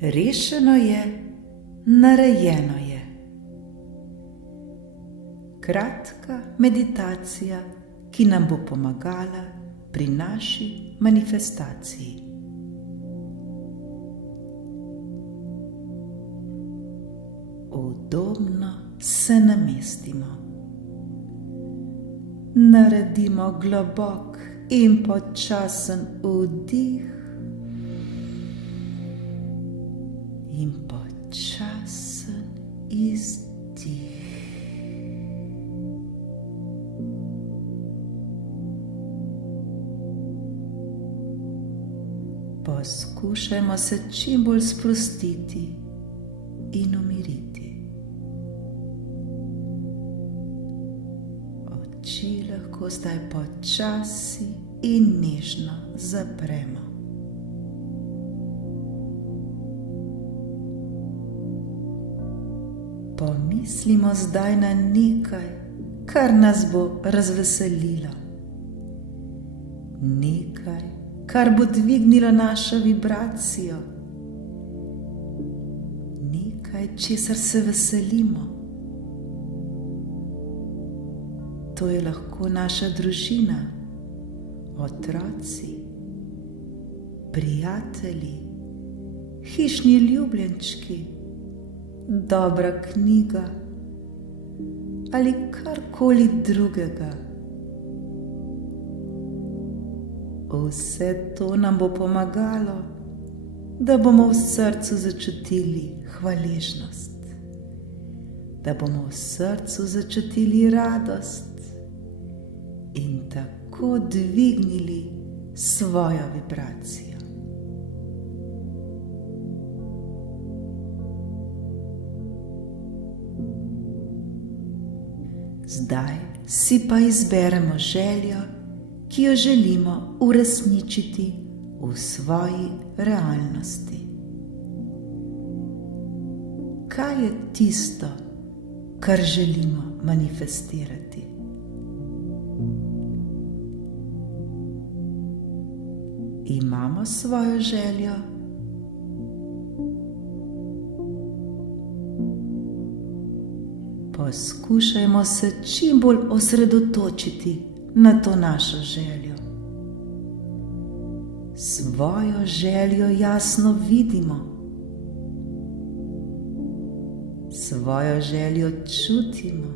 Rešeno je, narejeno je. Kratka meditacija, ki nam bo pomagala pri naši manifestaciji. Udobno se namestimo. Naredimo globok in počasen vdih in počasen izdih. Poskušajmo se čim bolj sprostiti in umiriti. Oči lahko zdaj počasi in nežno zapremo. Pomislimo zdaj na nekaj, kar nas bo razveselilo. Nekaj, kar bo dvignilo našo vibracijo. Nekaj, česar se veselimo. To je lahko naša družina, otroci, prijatelji, hišni ljubljenčki, dobra knjiga ali karkoli drugega. Vse to nam bo pomagalo, da bomo v srcu začutili hvaležnost, da bomo v srcu začutili radost in tako dvignili svojo vibracijo. Zdaj si pa izberemo željo, ki jo želimo uresničiti v svoji realnosti. Kaj je tisto, kar želimo manifestirati? Imamo svojo željo? Poskušajmo se čim bolj osredotočiti na to našo željo. Svojo željo jasno vidimo. Svojo željo čutimo.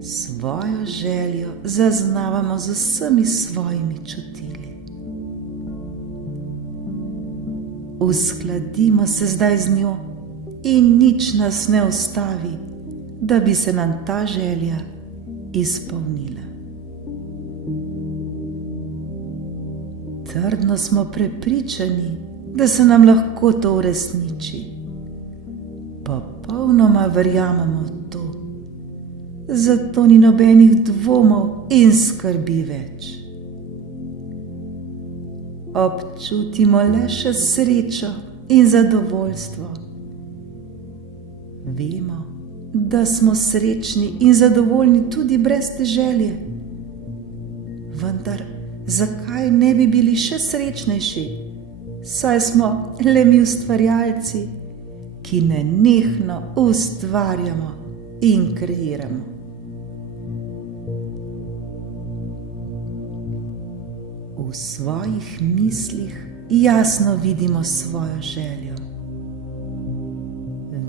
Svojo željo zaznavamo z vsemi svojimi čutili. Uskladimo se zdaj z njo in nič nas ne ustavi, da bi se nam ta želja izpolnila. Trdno smo prepričani, da se nam lahko to uresniči. Popolnoma verjamemo v to, zato ni nobenih dvomov in skrbi več. Občutimo le še srečo in zadovoljstvo. Vemo, da smo srečni in zadovoljni tudi brez te želje. Vendar, zakaj ne bi bili še srečnejši? Saj smo le mi ustvarjalci, ki nenehno ustvarjamo in kreiramo. V svojih mislih jasno vidimo svojo željo.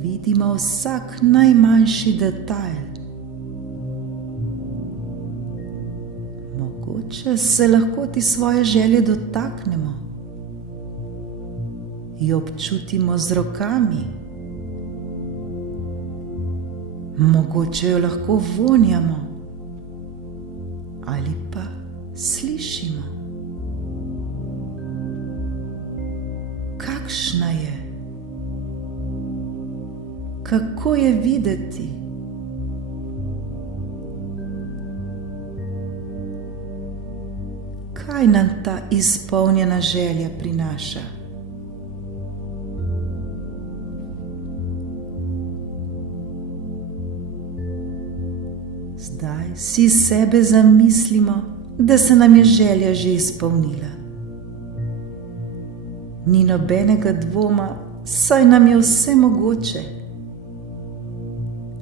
Vidimo vsak najmanjši detajl. Mogoče se lahko ti svoje želje dotaknemo, jo občutimo z rokami, mogoče jo lahko vonjamo ali pa slišimo. Kakšna je? Kako je videti? Kaj nam ta izpolnjena želja prinaša? Zdaj si sebe zamislimo, da se nam je želja že izpolnila. Ni nobenega dvoma, saj nam je vse mogoče.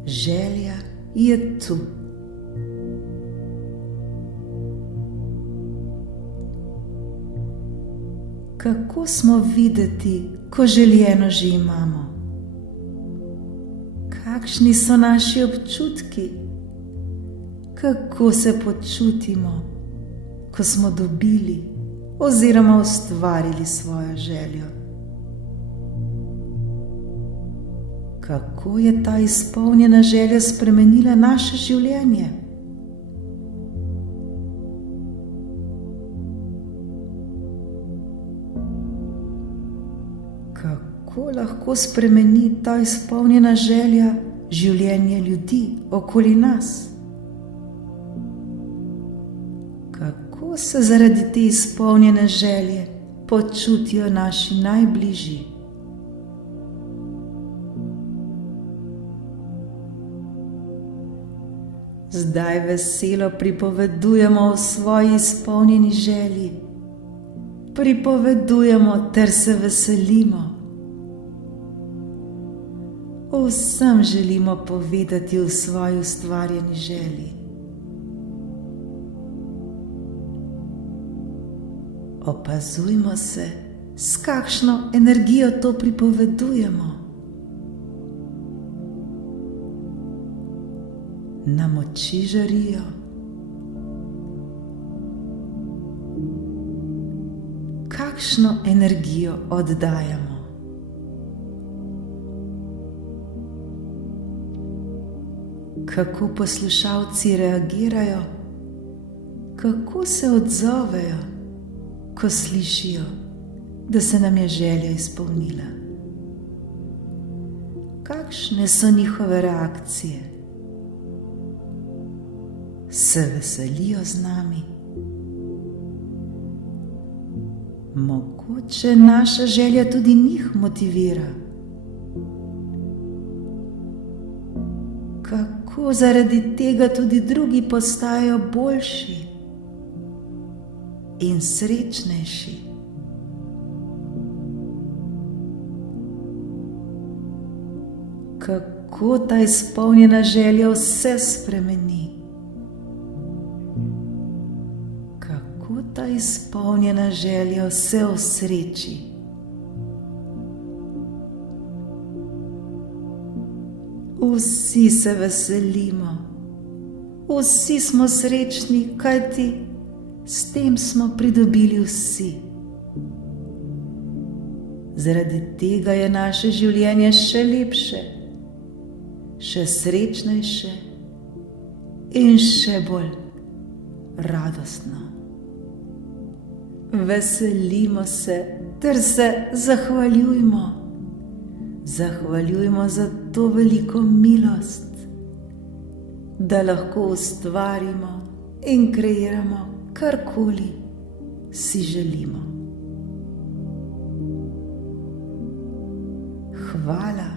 Želja je tu. Kako smo videti, ko željeno že imamo? Kakšni so naši občutki? Kako se počutimo, ko smo dobili oziroma ustvarili svojo željo? Kako je ta izpolnjena želja spremenila naše življenje? Kako lahko spremeni ta izpolnjena želja življenje ljudi okoli nas? Kako se zaradi te izpolnjene želje počutijo naši najbližji? Zdaj veselo pripovedujemo o svoji izpolnjeni želji. Pripovedujemo ter se veselimo. Vsem želimo povedati o svoji ustvarjeni želji. Opazujmo se, s kakšno energijo to pripovedujemo. Nam oči žarijo. Kakšno energijo oddajamo? Kako poslušalci reagirajo? Kako se odzovejo, ko slišijo, da se nam je želja izpolnila? Kakšne so njihove reakcije? Se veselijo z nami? Mogoče naša želja tudi njih motivira. Kako zaradi tega tudi drugi postajajo boljši in srečnejši? Kako ta izpolnjena želja vse spremeni? Kako ta izpolnjena želja vse osreči? Vsi se veselimo, vsi smo srečni, kajti s tem smo pridobili vsi. Zaradi tega je naše življenje še lepše, še srečnejše in še bolj radostno. Veselimo se ter se zahvaljujmo. Zahvaljujmo za to veliko milost, da lahko ustvarimo in kreiramo karkoli si želimo. Hvala,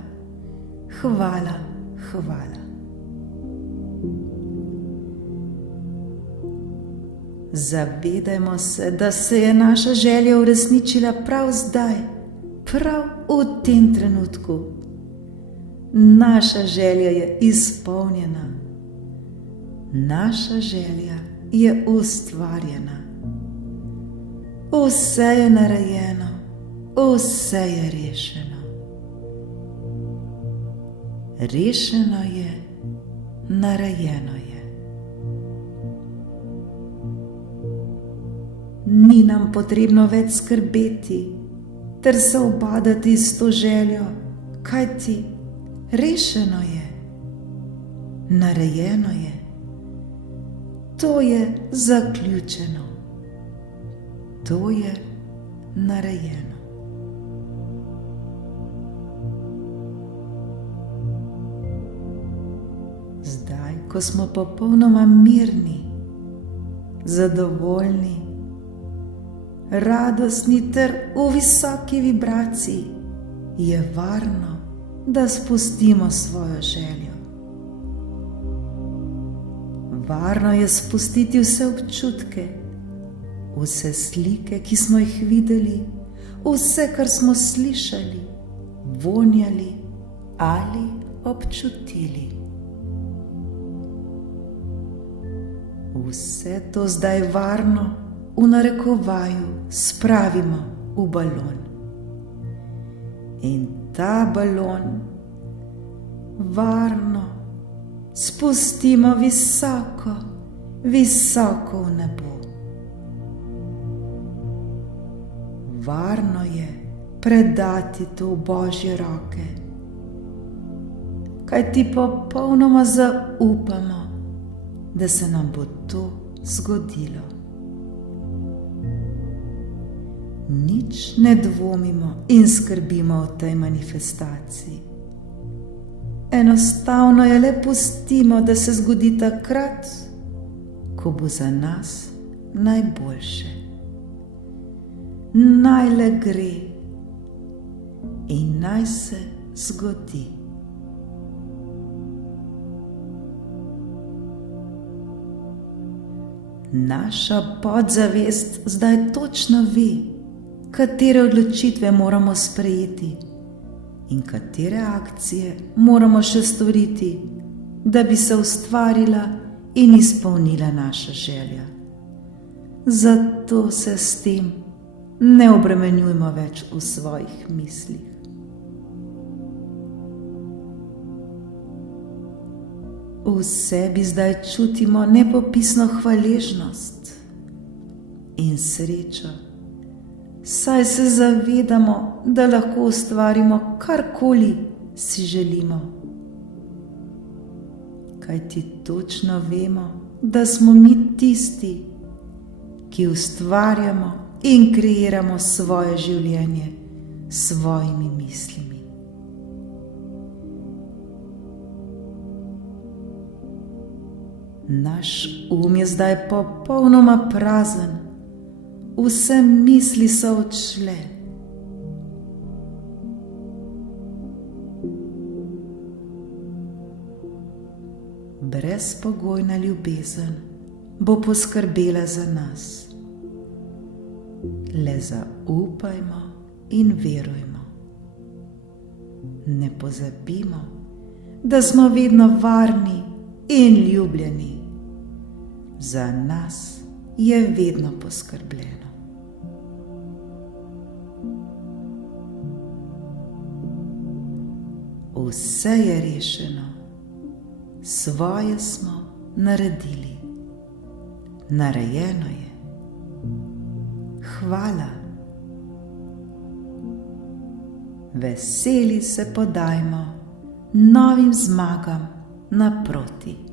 hvala, hvala. Zavedajmo se, da se je naša želja uresničila prav zdaj, prav v tem trenutku. Naša želja je izpolnjena. Naša želja je ustvarjena. Vse je narejeno, vse je rešeno. Rešeno je, narejeno je. Ni nam potrebno več skrbeti ter se ubadati s to željo, kajti rešeno je, narejeno je. To je zaključeno. To je narejeno. Zdaj, ko smo popolnoma mirni, zadovoljni, radostni ter v visoki vibraciji, je varno, da spustimo svojo željo. Varno je spustiti vse občutke, vse slike, ki smo jih videli, vse, kar smo slišali, vonjali ali občutili. Vse to zdaj varno, v narekovaju, spravimo v balon. In ta balon varno spustimo visoko, visoko v nebo. Varno je predati to v Božje roke, kajti popolnoma zaupamo, da se nam bo to zgodilo. Nič ne dvomimo in skrbimo o tej manifestaciji. Enostavno je le pustimo, da se zgodi takrat, ko bo za nas najboljše. Naj le gre in naj se zgodi. Naša podzavest zdaj točno ve, katere odločitve moramo sprejeti in katere akcije moramo še storiti, da bi se ustvarila in izpolnila naša želja. Zato se s tem ne obremenjujmo več v svojih mislih. V sebi zdaj čutimo nepopisno hvaležnost in srečo, saj se zavedamo, da lahko ustvarimo karkoli si želimo. Kajti točno vemo, da smo mi tisti, ki ustvarjamo in kreiramo svoje življenje s svojimi mislimi. Naš je zdaj popolnoma prazen, vse misli so odšle. Brezpogojna ljubezen bo poskrbela za nas. Le zaupajmo in verujmo. Ne pozabimo, da smo vedno varni in ljubljeni. Za nas je vedno poskrbljeno. Vse je rešeno, svoje smo naredili, narejeno je. Hvala. Veseli se podajmo novim zmagam naproti.